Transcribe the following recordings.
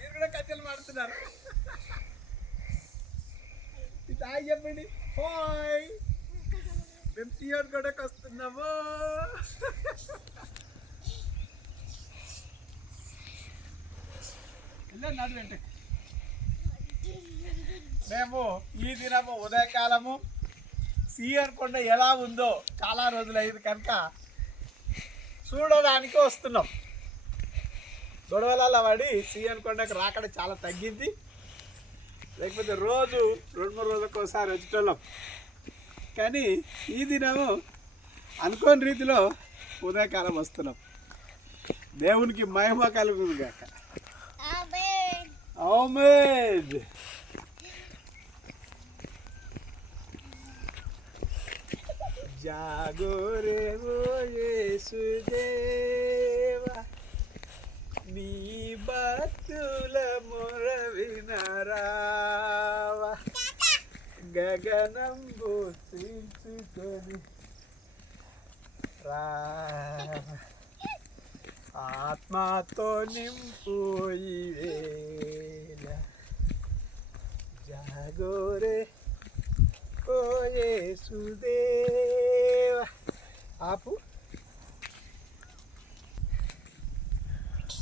మీరు కూడా కచ్చలు పడుతున్నారు. ఇది హాయ్ చెప్పండి. హాయ్, మేము సియోన్ కొండకు వస్తున్నాము. నడువంటే మేము ఈ దినము ఉదయకాలము సియోన్ కొండ ఎలా ఉందో చాలా రోజులైంది కనుక చూడడానికి వస్తున్నాం. గొడవలలో పడి సియోన్ కొండకు రాకడ చాలా తగ్గింది. లేకపోతే రోజు 2-3 రోజులకు ఒకసారి వచ్చేటోళ్ళం. కానీ ఈ దినము అనుకోని రీతిలో ఉదయకాలం వస్తున్నాం. దేవునికి మహిమ కలుగును గాక. ఆమేన్. జాగో రే ఓ యేసుదేవా, నీ భక్తుల మొర వినరావా, గగనంబు చీల్చుకొని రావా, ఆత్మతో నింపు ఈ వేళ. జాగో రే ఓ యేసుదేవా. ఆపు.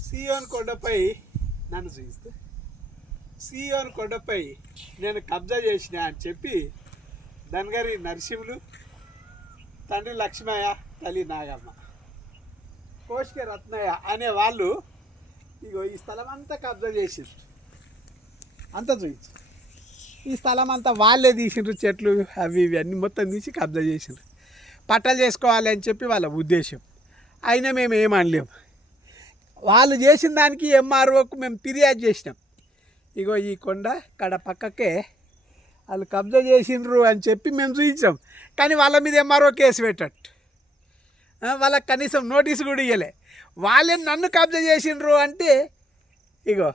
సియోన్ కొండపై నన్ను చూపిస్తే సియోన్ కొండపై నేను కబ్జా చేసిన అని చెప్పి ధనగారి నరసింహులు, తండ్రి లక్ష్మయ్య, తల్లి నాగమ్మ, కోశిక రత్నయ్య అనే వాళ్ళు ఇగో ఈ స్థలం అంతా కబ్జా చేసిండ్రు. అంతా చూపించు. ఈ స్థలం అంతా వాళ్ళే తీసిండ్రు. చెట్లు అవి ఇవి అన్నీ మొత్తం తీసి కబ్జా చేసిండ్రు. పట్టాలు చేసుకోవాలి అని చెప్పి వాళ్ళ ఉద్దేశం. అయినా మేము ఏమనలేము. వాళ్ళు చేసిన దానికి ఎంఆర్ఓకు మేము ఫిర్యాదు చేసినాం. ఇగో ఈ కొండ కడ పక్కకే వాళ్ళు కబ్జా చేసిండ్రు అని చెప్పి మేము చూపించాం. కానీ వాళ్ళ మీద ఎంఆర్ఓ కేసు పెట్టట్టు, వాళ్ళకి కనీసం నోటీసు కూడా ఇవ్వలే. వాళ్ళే నన్ను కబ్జా చేసిండ్రు అంటే ఇగో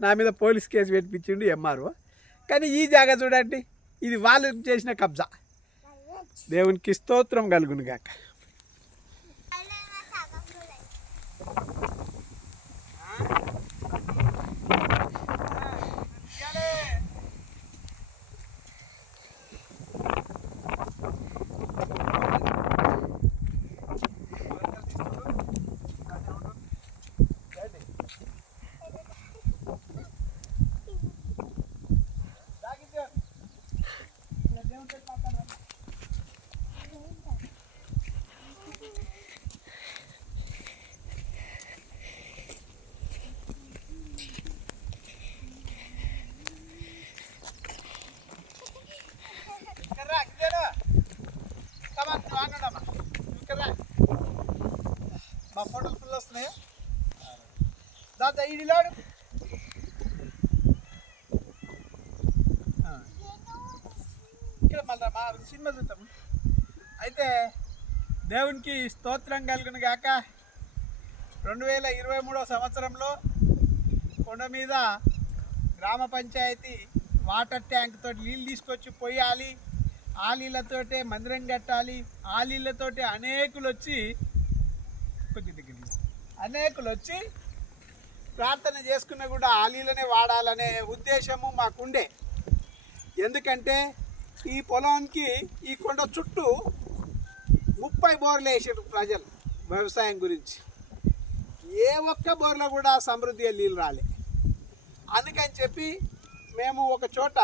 నా మీద పోలీస్ కేసు పెట్టించిండు ఎంఆర్ఓ. కానీ ఈ జాగా చూడండి, ఇది వాళ్ళు చేసిన కబ్జా. దేవునికి స్తోత్రం కలుగును గాక. మా ఫోటోలు ఫుల్ వస్తున్నాయా? దాదా ఈడిలాడు. ఇక్కడ మళ్ళీ మా సినిమా చూద్దాం. అయితే దేవునికి స్తోత్రం కలుగును గాక. 2023 సంవత్సరంలో కొండ మీద గ్రామ పంచాయతీ వాటర్ ట్యాంక్ తోటి నీళ్ళు తీసుకొచ్చి పోయాలి. ఆ నీళ్ళతోటే మందిరం కట్టాలి. ఆ నీళ్ళతోటి అనేకులు వచ్చి ప్రార్థన చేసుకున్న కూడా ఆ నీళ్ళనే వాడాలనే ఉద్దేశము మాకుండే. ఎందుకంటే ఈ పొలానికి ఈ కొండ చుట్టూ 30 బోర్లు వేసారు ప్రజలు వ్యవసాయం గురించి. ఏ ఒక్క బోర్లో కూడా సమృద్ధిగా నీళ్ళు రాలే. అందుకని చెప్పి మేము ఒక చోట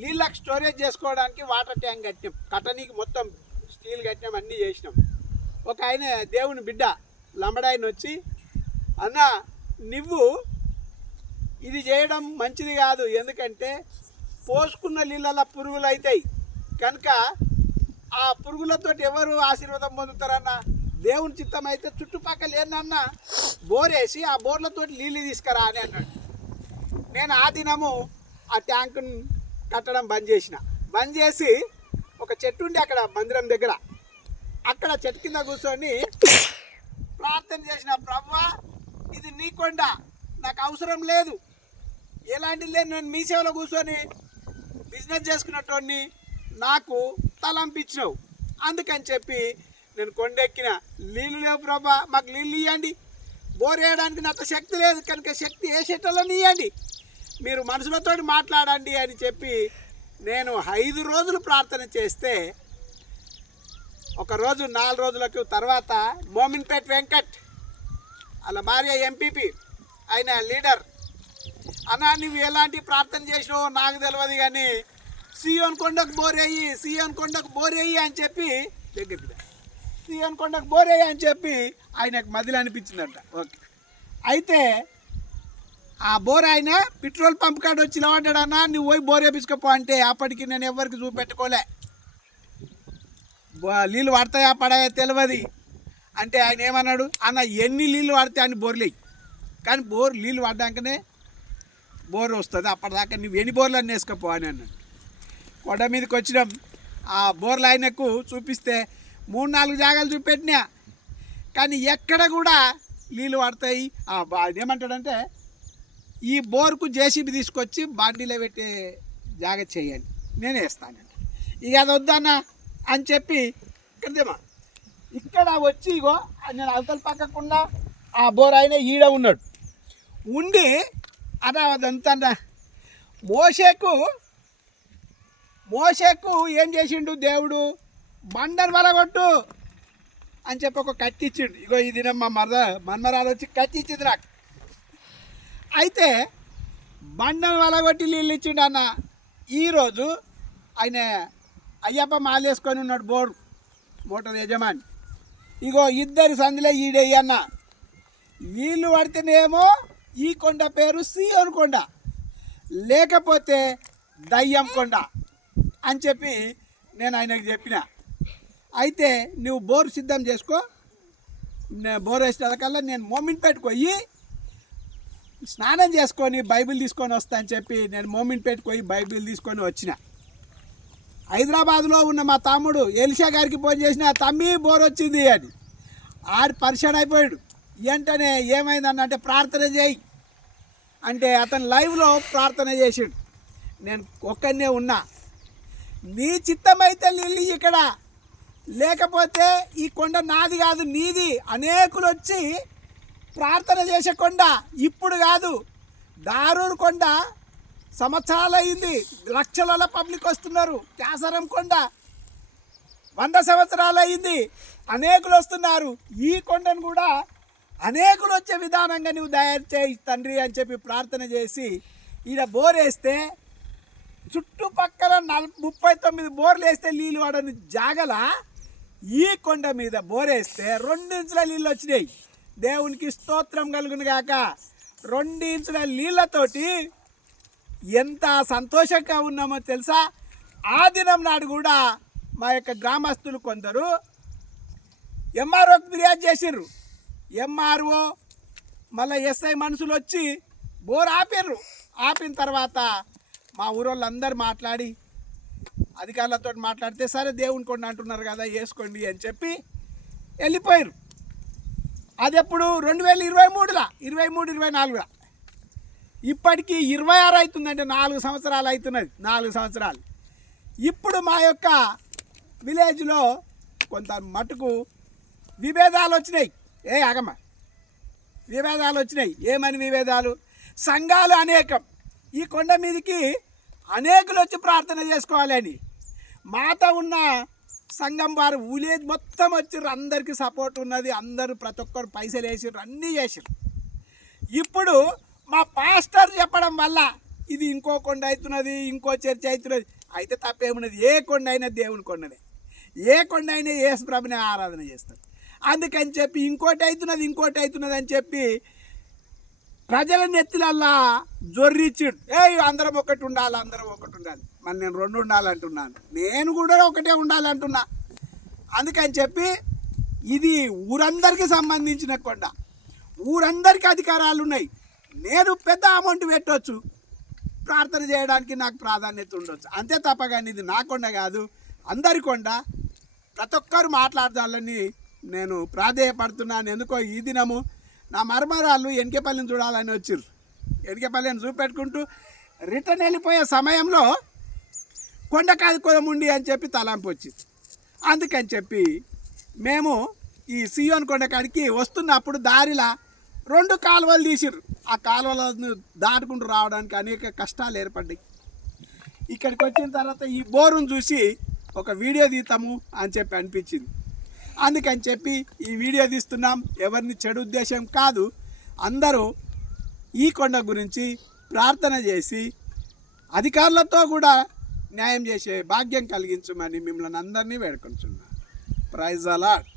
నీళ్ళకి స్టోరేజ్ చేసుకోవడానికి వాటర్ ట్యాంక్ కట్టినాం. కట్టనీకి మొత్తం స్టీల్ కట్టినాం, అన్నీ చేసినాం. ఒక ఆయన దేవుని బిడ్డ లంబడాయన వచ్చి, అన్న నువ్వు ఇది చేయడం మంచిది కాదు, ఎందుకంటే పోసుకున్న నీళ్ళల్లో పురుగులు అవుతాయి కనుక ఆ పురుగులతోటి ఎవరు ఆశీర్వాదం పొందుతారన్న. దేవుని చిత్తం అయితే చుట్టుపక్కల ఏందన్నా బోరేసి ఆ బోర్లతో నీళ్ళు తీసుకురా అని అన్నాడు. నేను ఆ దినము ఆ ట్యాంకును కట్టడం బంద్ చేసి ఒక చెట్టు ఉండి అక్కడ మందిరం దగ్గర, అక్కడ చెట్టు కింద కూర్చొని ప్రార్థన చేసిన, ప్రభువా ఇది నీ కొండ, నాకు అవసరం లేదు, ఎలాంటిది లేదు, నేను మీ సేవలో కూర్చొని బిజినెస్ చేసుకున్నటోడిని, నాకు తలంపించినావు, అందుకని చెప్పి నేను కొండెక్కిన. నీళ్ళు లేవు ప్రభా, మాకు నీళ్ళు ఇవ్వండి, బోర్ వేయడానికి నాతో శక్తి లేదు కనుక శక్తి వేసేటలో నీయండి, మీరు మనుషులతో మాట్లాడండి అని చెప్పి నేను 5 రోజులు ప్రార్థన చేస్తే ఒకరోజు 4 రోజులకు తర్వాత మోమిన్పేట్ వెంకట్ వాళ్ళ భార్య ఎంపీపీ ఆయన లీడర్, అన్నా నువ్వు ఎలాంటి ప్రార్థన చేసినావో నాకు తెలియదు కానీ సియోన్ కొండకు బోరేయి, సియోన్ కొండకు బోరేయి అని చెప్పి దగ్గర సియోన్ కొండకు బోరేయి అని చెప్పి ఆయనకు మదిలి అనిపించిందంట. ఓకే, అయితే ఆ బోర్ ఆయన పెట్రోల్ పంప్ కాడ వచ్చి నిలబడ్డాడన్నా నువ్వు పోయి బోర్ వేపించుకోపో అంటే అప్పటికి నేను ఎవరికి చూపెట్టుకోలే, నీళ్ళు పడతాయా పడాయా తెలియదు అంటే ఆయన ఏమన్నాడు, అన్న ఎన్ని నీళ్ళు పడితే అని బోర్లేయి కానీ నీళ్ళు పడ్డాకనే బోర్ వస్తుంది, అప్పటిదాకా నువ్వు ఎన్ని బోర్లు అన్నీ వేసుకోపో అని అన్నాడు. కొండ మీదకి వచ్చినాం, ఆ బోర్లు ఆయనకు చూపిస్తే 3-4 జాగాలు చూపెట్టినా కానీ ఎక్కడ కూడా నీళ్ళు పడతాయి. ఏమంటాడంటే ఈ బోర్కు జేసీబీ తీసుకొచ్చి బాండీలో పెట్టే జాగ్రత్త చేయండి నేనే వేస్తానండి, ఇక అది వద్దన్నా అని చెప్పి ఇక్కడ వచ్చి ఇగో నేను అవతల పక్కకుండా ఆ బోర్ ఆయన ఈడ ఉన్నాడు ఉండి అదంతా మోషేకు ఏం చేసిండు దేవుడు, బండను వలగొట్టు అని చెప్పి ఒక కత్తి ఇచ్చిండు. ఇగో ఈ దినం మా మన్మరాలు వచ్చి కత్తి ఇచ్చింది నాకు. అయితే బండను వలగొట్టి నీళ్ళు ఇచ్చిండు అన్న. ఈరోజు ఆయన అయ్యప్ప మాలేసుకొని ఉన్నాడు మోటార్ యజమాని. ఇగో ఇద్దరి సందులే ఈడేయన్న, వీళ్ళు పడితేనేమో ఈ కొండ పేరు సియోన్ కొండ లేకపోతే దయ్యం కొండ అని చెప్పి నేను ఆయనకు చెప్పిన. అయితే నువ్వు బోర్ సిద్ధం చేసుకో, బోర్ వేసేకల్లా నేను మోమిన్పేట్ పోయి స్నానం చేసుకొని బైబిల్ తీసుకొని వస్తా అని చెప్పి నేను మోమిన్పేట్ పోయి బైబిల్ తీసుకొని వచ్చిన. హైదరాబాద్లో ఉన్న మా తమ్ముడు ఎలిషా గారికి ఫోన్ చేసిన, తమ్మి బోర్ వచ్చింది అని. ఆడు పరిచయం అయిపోయాడు. వెంటనే ఏమైందన్నంటే ప్రార్థన చేయి అంటే అతను లైవ్లో ప్రార్థన చేసాడు. నేను ఒక్కనే ఉన్నా, నీ చిత్తమైతే నీళ్ళు ఇక్కడ, లేకపోతే ఈ కొండ నాది కాదు నీది. అనేకులు వచ్చి ప్రార్థన చేసే కొండ ఇప్పుడు కాదు, దారూరు కొండ సంవత్సరాలు అయింది, లక్షల పబ్లిక్ వస్తున్నారు. కేసరం కొండ 100 సంవత్సరాలు అయింది, అనేకులు వస్తున్నారు. ఈ కొండను కూడా అనేకులు వచ్చే విధానంగా నువ్వు తయారు చేయి తండ్రి అని చెప్పి ప్రార్థన చేసి ఈడ బోర్ వేస్తే చుట్టుపక్కల 39 బోర్లు వేస్తే నీళ్ళు వాడని జాగల ఈ కొండ మీద బోరేస్తే 2 ఇంచుల నీళ్ళు వచ్చినాయి. దేవునికి స్తోత్రం కలుగును గాక. 2 ఇంచుల నీళ్ళతోటి ఎంత సంతోషంగా ఉన్నామో తెలుసా. ఆ దినం నాడు కూడా మా యొక్క గ్రామస్తులు కొందరు ఎంఆర్ఓకి ఫిర్యాదు చేసిర్రు. ఎంఆర్ఓ మళ్ళీ ఎస్ఐ మనుషులు వచ్చి బోర్ ఆపిర్రు. ఆపిన తర్వాత మా ఊరోళ్ళందరూ మాట్లాడి అధికారులతో మాట్లాడితే సరే దేవుని కొండ అంటున్నారు కదా వేసుకోండి అని చెప్పి వెళ్ళిపోయారు. అది ఎప్పుడు 2023లో 23-24లో. ఇప్పటికీ 26 అవుతుందంటే 4 సంవత్సరాలు అవుతున్నది. 4 సంవత్సరాలు. ఇప్పుడు మా యొక్క విలేజ్లో కొంత మటుకు విభేదాలు వచ్చినాయి. విభేదాలు వచ్చినాయి. ఏమని విభేదాలు? సంఘాలు అనేకం. ఈ కొండ మీదకి అనేకులు వచ్చి ప్రార్థన చేసుకోవాలని మాత ఉన్న సంఘం వారు విలేజ్ మొత్తం వచ్చిర్రు. అందరికీ సపోర్ట్ ఉన్నది. అందరూ ప్రతి ఒక్కరు పైసలు వేసిర్రు, అన్నీ చేసిర్రు. ఇప్పుడు మా పాస్టర్ చెప్పడం వల్ల ఇది ఇంకో కొండ అవుతున్నది, ఇంకో చర్చ అవుతున్నది. అయితే తప్పేమున్నది? ఏ కొండ అయినా దేవుని కొండనే, ఏ కొండ అయినా యేసు ప్రభుని ఆరాధన చేస్తారు. అందుకని చెప్పి ఇంకోటి అవుతున్నది అని చెప్పి ప్రజల నెత్తిలల్లా జొర్రిచ్చుడు. అందరం ఒకటి ఉండాలి. మరి నేను 2 ఉండాలంటున్నాను, నేను కూడా ఒకటే ఉండాలంటున్నా. అందుకని చెప్పి ఇది ఊరందరికీ సంబంధించిన కొండ, ఊరందరికీ అధికారాలు ఉన్నాయి. నేను పెద్ద అమౌంట్ పెట్టవచ్చు, ప్రార్థన చేయడానికి నాకు ప్రాధాన్యత ఉండొచ్చు, అంతే తప్ప. కానీ ఇది నా కొండ కాదు, అందరి కొండ. ప్రతి ఒక్కరు మాట్లాడాలని నేను ప్రాధేయపడుతున్నాను. ఎందుకో ఈ దినము నా మరమరాళ్ళు ఎన్కేపల్లిని చూడాలని వచ్చిర్రు. ఎన్కేపల్లిని చూపెట్టుకుంటూ రిటర్న్ వెళ్ళిపోయే సమయంలో కొండ కాదు కొదముండి అని చెప్పి తలంపు వచ్చింది. అందుకని చెప్పి మేము ఈ సియోన్ కొండ కాడికి వస్తున్నప్పుడు దారిలా 2 కాలువలు తీసిర్రు. ఆ కాలువలను దాటుకుంటూ రావడానికి అనేక కష్టాలు ఏర్పడ్డాయి. ఇక్కడికి వచ్చిన తర్వాత ఈ బోరును చూసి ఒక వీడియో తీస్తాము అని చెప్పి అనిపించింది. అందుకని చెప్పి ఈ వీడియో తీస్తున్నాం. ఎవరిని చెడు ఉద్దేశం కాదు. అందరూ ఈ కొండ గురించి ప్రార్థన చేసి అధికారులతో కూడా న్యాయం చేసే భాగ్యం కలిగించమని మిమ్మల్ని అందరినీ వేడుకుంటున్నాను. Praise the lord.